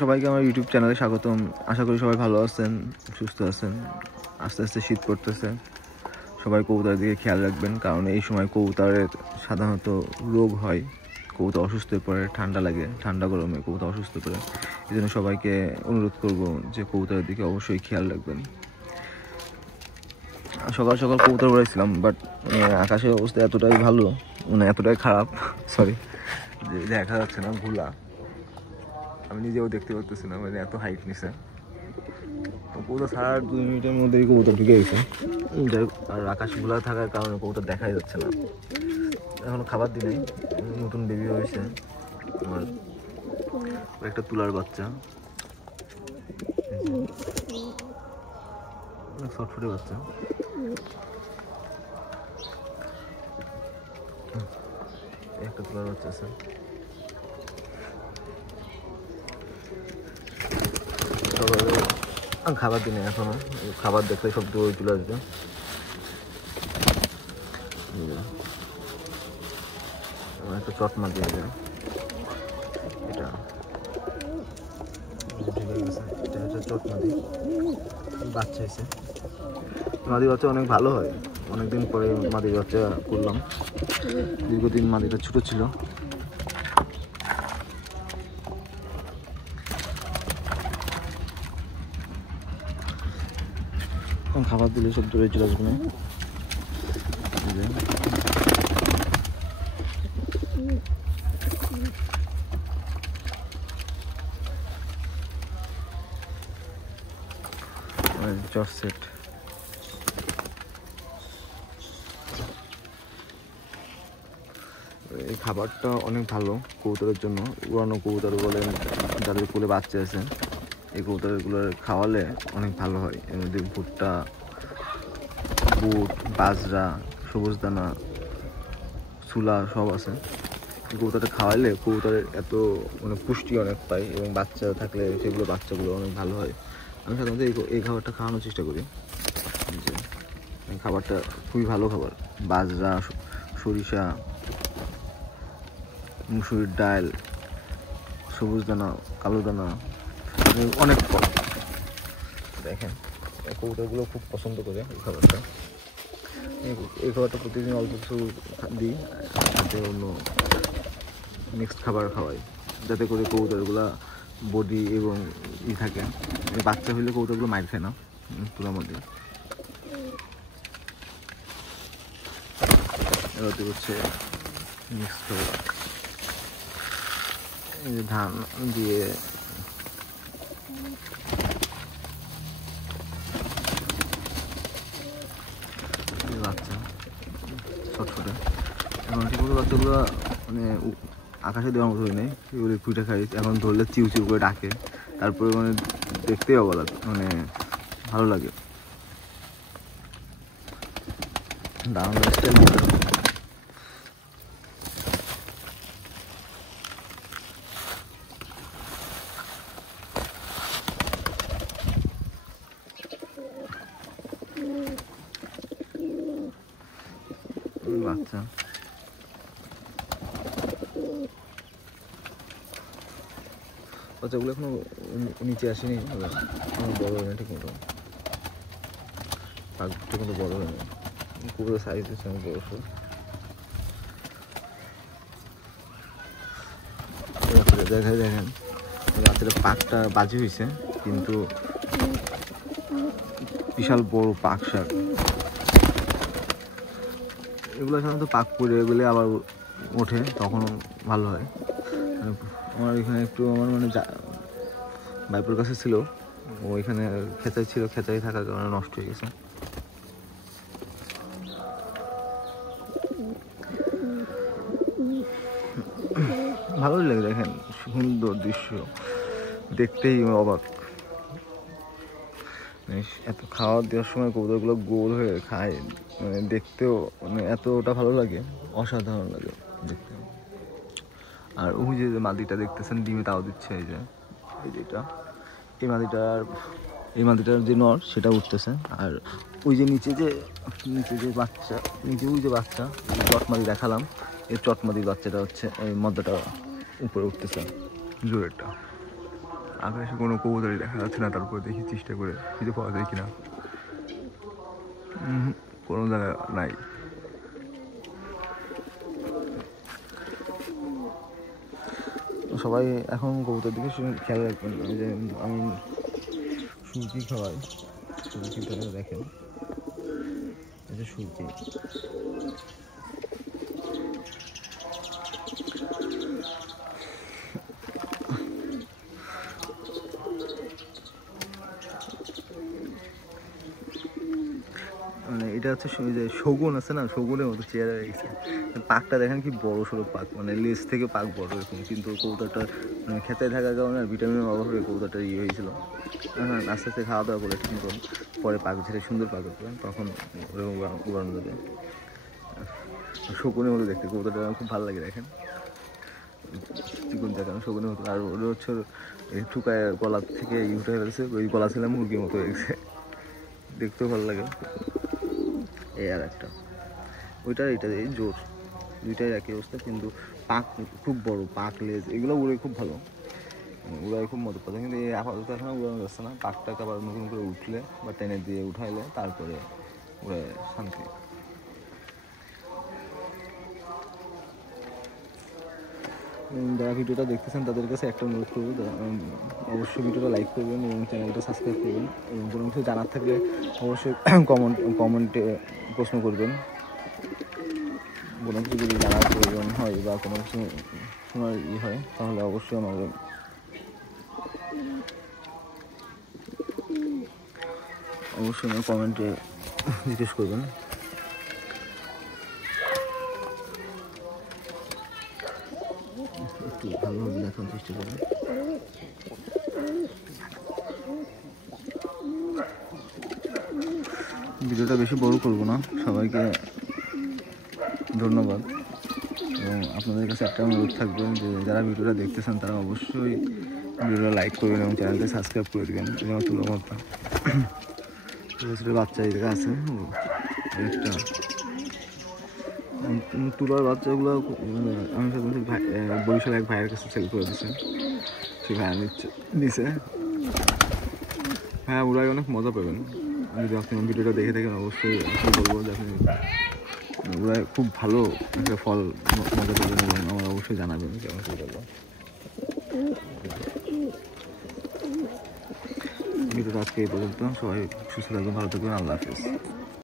সবাইকে আমার ইউটিউব চ্যানেলে স্বাগতম। আশা করি সবাই ভালো আছেন, সুস্থ আছেন। আস্তে আস্তে শীত পড়তেছে, সবাই কবুতরের দিকে খেয়াল রাখবেন, কারণ এই সময় কবুতরের সাধারণত রোগ হয়, কবুতর অসুস্থ হয়ে পড়ে, ঠান্ডা লাগে, ঠান্ডা গরমে কবুতর অসুস্থ পড়ে। এই জন্য সবাইকে অনুরোধ করব যে কবুতরের দিকে অবশ্যই খেয়াল রাখবেন। সকাল সকাল কবুতর উড়াইছিলাম, বাট আকাশের অবস্থা এতটাই ভালো, এতটাই খারাপ, সরি, যে দেখা যাচ্ছে না, ভুলা, আমি নিজেও দেখতে পারতেছি না, এত হাইট নিছে। কবুতর ছাড়ার 2 মিনিটের মধ্যেই কবুতর ঢুকে গেছে। আর আকাশ ভুলা থাকার কারণে কবুতর দেখাই যাচ্ছে না। এখনো খাবার দিই নাই, নতুন বেবি হয়েছে আমার, একটা তুলার বাচ্চা, ছটফটে বাচ্চা। একটা তুলার বাচ্চা আছে। খাবার দিনে এখনো, খাবার দেখলে সব দৌড়ে চলে আসবে। একটা চটমা দিয়ে দেয়, এটা হচ্ছে চটমা দিয়ে বাচ্চা হয়েছে। মাদি বাচ্চা অনেক ভালো হয়, অনেকদিন পরে মাদি বাচ্চা করলাম। দীর্ঘদিন মাদিটা ছোট ছিল। খাবার দিলে সব দূরে চলে আসবে না। জর্জ সেট, এই খাবারটা অনেক ভালো কবুতরের জন্য। উড়ানো কবুতর বলেন, যাদের কোলে বাচ্চা আছে, এই কবুতরগুলো খাওয়ালে অনেক ভালো হয়। এর মধ্যে ভুট্টা, বুট, বাজরা, সবুজ দানা, ছোলা সব আছে। কবুতরটা খাওয়াইলে কবুতরের এত পুষ্টি অনেক পায়, এবং বাচ্চা থাকলে সেগুলো বাচ্চাগুলো অনেক ভালো হয়। আমি সাধারণত এই খাবারটা খাওয়ানোর চেষ্টা করি। যে এই খাবারটা খুবই ভালো খাবার। বাজরা, সরিষা, মুসুরির ডাল, সবুজ দানা, কালো দানা, অনেক ফল। দেখেন কবুতরগুলো খুব পছন্দ করে এই খাবারটা। এই খাবারটা প্রতিদিন অল্প কিছু দিই, সাথে অন্য মিক্সড খাবার খাওয়াই, যাতে করে কবুতরগুলো বডি এবং থাকে। বাচ্চা হইলে কবুতরগুলো মাইর খায় না তুলার মধ্যে। এবার হচ্ছে মিক্সড খাবার, ধান দিয়ে বাচ্চা ছটফটে। এখন ঠিকমতো বাচ্চাগুলো আকাশে দেওয়ার মতো হয় নাই, এগুলো ফুটে খাই। এখন ধরলে চিউ চিউ করে ডাকে, তারপরে দেখতেই অবাক, ভালো লাগে। দারুণ স্টাইল। বাচ্চা বাচ্চাগুলো এখনো নিচে আসেনি, বড় হয় না ঠিক মতো, ঠিক মতো বড় হয় না। কুকুরের সাইজ হচ্ছে অনেক বড়। দেখেন রাত্রে পাকটা বাজি হয়েছে, কিন্তু বিশাল বড় পাক শাক। এগুলো সাধারণত পাক পড়ে গেলে আবার ওঠে, তখন ভালো হয়। আমার এখানে একটু বাইপুর কাছে ছিল, ওইখানে খেঁচাই ছিল, খেঁচাই থাকার কারণে নষ্ট হয়ে গেছে। ভালোই লাগে, দেখেন সুন্দর দৃশ্য, দেখতেই অবাক। এত খাওয়া দেওয়ার সময় কবুতরগুলো গোল হয়ে খায়, দেখতেও এতটা ভালো লাগে, অসাধারণ লাগে দেখতে। আর ওই যে মাদিটা দেখতেছেন ডিমে তাও দিচ্ছে, এই যে এটা, এই মাদিটার যে নর সেটা উঠতেছে। আর ওই যে নিচে যে বাচ্চা, ওই যে বাচ্চা চটমাদি দেখালাম, এই চটমাদির বাচ্চাটা হচ্ছে এই মদ্দাটা উপরে উঠতেছে, জোরেরটা। আকাশে কোনো কবুতরই দেখা যাচ্ছে না, তারপর দেখি চেষ্টা করে কিছু পাওয়া যায় কিনা। কোনো জায়গা নাই। সবাই এখন কবুতর দিকে খেয়াল রাখবেন। যে আমি সুরকি খাওয়াই, সুরকিটা দেখেন, এই যে সুরকি। মানে এটা হচ্ছে যে শগুন আছে না, শগুনের মতো চেহারা গেছে। পাকটা দেখেন কি বড় সড়ো পাক, মানে লেজ থেকে পাক বড় এরকম। কিন্তু কবুতরটা মানে খেতে থাকার কারণে আর ভিটামিনের অভাবে কবুতরটা হয়েছিল। হ্যাঁ, আস্তে আস্তে খাওয়া দাওয়া করে ঠিক মতন পরে পাক ছেড়ে সুন্দর পাক করবেন, তখন ওরকম উড়ানো যাবে। শকুনের মতো দেখতে কবুতরটা খুব ভালো লাগে। দেখেন চিকন দেখানো শকুনের মতো। আর ওটা হচ্ছে ঠুকায় গলা থেকে উঠে ফেলছে, ওই গলা ছিলাম মুরগির মতো হয়ে গেছে, দেখতেও ভালো লাগে। এই আর একটা ওইটা এটা এই জোর, দুইটাই একই অবস্থা, কিন্তু পাক খুব বড়, পাক লেজ এগুলো উড়ে খুব ভালো, উড়াই খুব মজা পাচ্ছে। কিন্তু এই আপাতত এখন উড়ানো যাচ্ছে না। পাকটাকে আবার নতুন করে উঠলে বা টেনে দিয়ে উঠাইলে তারপরে উড়ে শান্তি। যারা ভিডিওটা দেখতেছেন তাদের কাছে একটা অনুরোধ করবো, অবশ্যই ভিডিওটা লাইক করবেন এবং চ্যানেলটা সাবস্ক্রাইব করবেন। এবং কোনো কিছু জানার থাকলে অবশ্যই কমেন্টে প্রশ্ন করবেন। কোনো কিছু যদি জানার প্রয়োজন হয় বা কোনো কিছু শোনার হয় তাহলে অবশ্যই আমাদের কমেন্টে জিজ্ঞেস করবেন। একটু ভালোভাবে দেখানোর চেষ্টা করবেন। ভিডিওটা বেশি বড় করবো না। সবাইকে ধন্যবাদ। এবং আপনাদের কাছে একটা অনুরোধ থাকবে যে যারা ভিডিওটা দেখতেছেন তারা অবশ্যই ভিডিওটা লাইক করবেন এবং চ্যানেলটা সাবস্ক্রাইব করে দেবেন। এই আমার তুলো মাত্রা ছোটো ছোটো বাচ্চা এই জায়গায় আছে। একটা তুলার বাচ্চাগুলো আমি বরিশাল এক ভাইয়ের কাছে সেল করে দিচ্ছে, সে ভাইয়া নিচ্ছে। হ্যাঁ, ওরাই অনেক মজা পাবেন। যদি আপনি ভিডিওটা দেখে থাকেন অবশ্যই বলবো যে আপনি ওরা খুব ভালো একটা ফল মজা পাবেন এবং আমার অবশ্যই জানাবেন কেমন কী বলবো। ভিডিওটা আজকে এই পর্যন্ত। সবাই সুস্থ থাকবেন, ভালো থাকবেন। আল্লাহ হাফিজ।